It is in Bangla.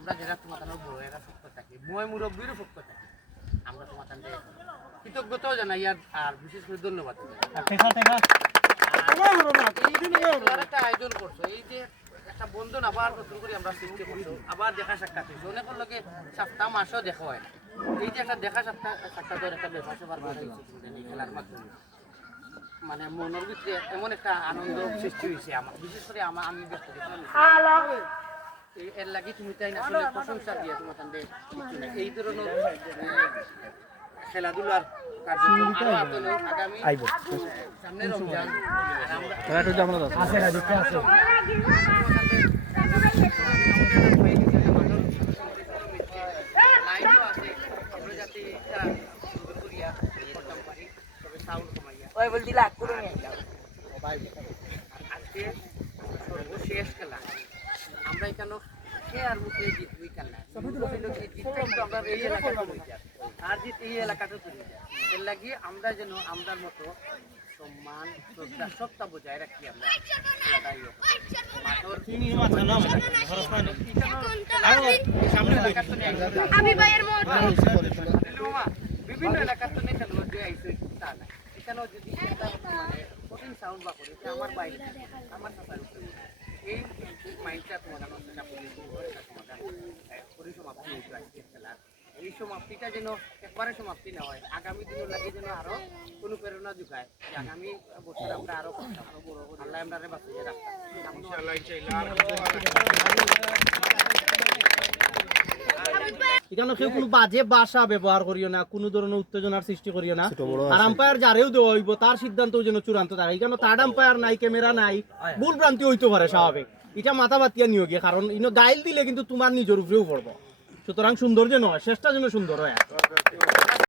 আমরা যারা তোমাদের বড় এরা পক্ষ থাকি মই মুরব্বীরও পক্ষ থাকি আমরা তোমাদের কৃতজ্ঞতাও জানাই আর বিশেষ করে ধন্যবাদ একটা আয়োজন করছো এই যে একটা বন্ধন আবার নতুন করে আমরা সৃষ্টি করছো আবার দেখা সাক্ষাৎ হয়েছে অনেকের লোকে সপ্তাহ মাসও দেখা হয় না এই যে একটা দেখা সাক্ষাৎ একটা ব্যাপার সেবার খেলার মাধ্যমে মানে মনের ভিতরে এমন একটা আনন্দ সৃষ্টি হয়েছে আমার বিশেষ করে আমি ব্যক্তিগত এর লাগি তুমি তাই আসলে প্রশংসা দিয়ে তোমার এই ধরনের খেলাধুলার কার্যক্রম আরো আগামী সামনে রমজান আজকে সর্বশেষ খেলা আমরা এখানে আর মুখে জিতবই খেলা আমরা এই এলাকাটা আর জিত এই এলাকাটা চলে যায় এর লাগে আমরা যেন আমরার মতো সম্মান শ্রদ্ধা সবটা বজায় রাখি আমরা বিভিন্ন এলাকার তো খেলো যে আইসে তা না এখানেও যদি মানে কঠিন সাউন্ড বা করে আমার বাইরে আমার সাথে এই মাইন্ডটা তোমাদের পরিসমাপ্তি হয়েছে আজকের খেলার এই সমাপ্তিটা যেন একবারে সমাপ্তি না হয় আগামী দিনের লাগে যেন আরো অনুপ্রেরণা যোগায় যে আগামী বছর আমরা আরো বড় আল্লাহ আমরা বাঁচিয়ে এখানে কেউ কোনো বাজে ভাষা ব্যবহার করিও না কোনো ধরনের উত্তেজনার সৃষ্টি করিও না আর আম্পায়ার যারেও দেওয়া হইব তার সিদ্ধান্ত যেন চূড়ান্ত থাকে এখানে থার্ড আম্পায়ার নাই ক্যামেরা নাই ভুল ভ্রান্তি হইতে পারে স্বাভাবিক এটা মাথা বাতিয়া নিয়োগ কারণ ইনো গাইল দিলে কিন্তু তোমার নিজের উপরেও পড়বো সুতরাং সুন্দর যেন হয় শেষটা যেন সুন্দর হয়